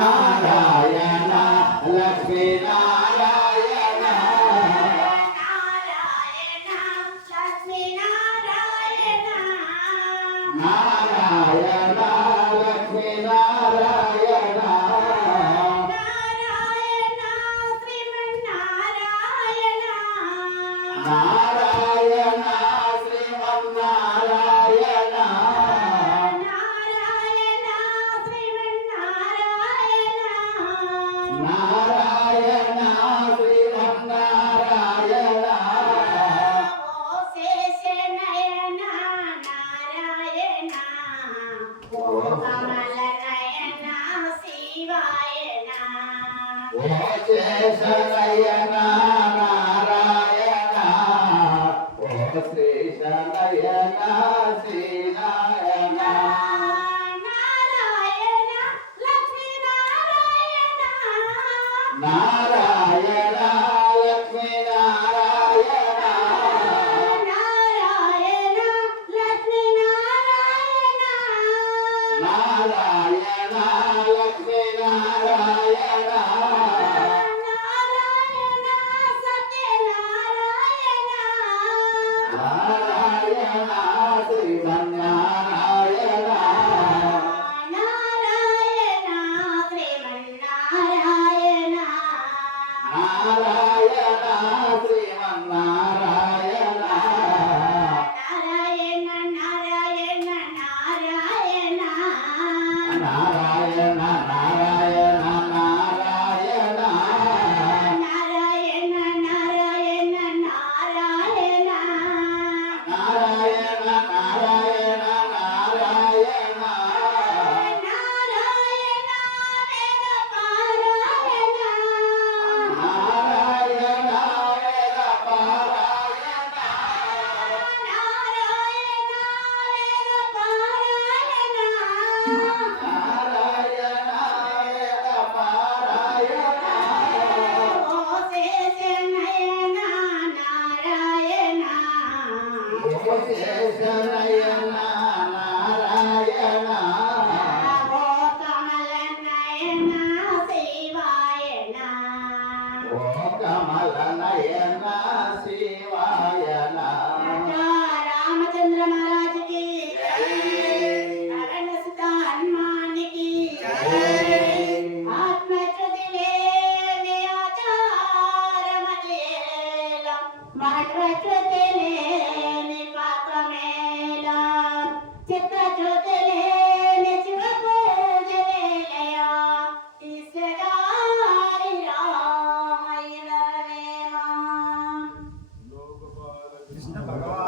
నారాయణ లక్ష్మీ నారాయణ నారాయణ లక్ష్మీ నారాయణ నారాయణ లక్ష్మీ నారాయణ నారాయణ శ్రీమన్నారాయణ నారాయణ శ్రీమన్నారాయణ నారాయణ శ్రీమన్నారాయణ నారాయణ శ్రీమన్నారాయణ ఓ శేషనయన నారాయణ ఓ కమలనయన శివాయన ఓ శేషనయన నారాయణ ఓ శ్రీశనయన శ్రీనారాయణ నారాయణ లక్ష్మీ నారాయణ నారాయణ లక్ష్మీ నారాయణ నారాయణ లక్ష్మీ నారాయణ నారాయణ లక్ష్మీ నారాయణ నారాయణ సత్యనారాయణ నారాయణ శ్రీమన్నారాయణ నారాయణ శ్రీమన్నారాయణ నారాయణ శ్రీమన్నారాయణ నారాయణ నారాయణ నారాయణ నారాయణ నారాయణ నారాయణ నారాయణ నారాయణ నారాయణ నారాయణ నారాయణ నారాయణ నారాయణ వేద పారాయణ నారాయణ వేద పారాయణ నారాయణ వేద పారాయణ నారాయణ వేద పారాయణ ఓ శేషనయన నారాయణ ఓ శేషనయన నారాయణ ఓ కమలనయన శివాయన ఓ కమలనయన శివాయన రామచంద్ర మహారాజ్ కి సుత హనుమానికి ఆత్మచ్యుతి లేని ఆచారమలేల మహత్వచ్యుతి లేని పాపమేల చిత్తచ్యుతి లేని శివ పూజలేలయా ఈశ్వరారి రామయ్య కృష్ణ భగవాన్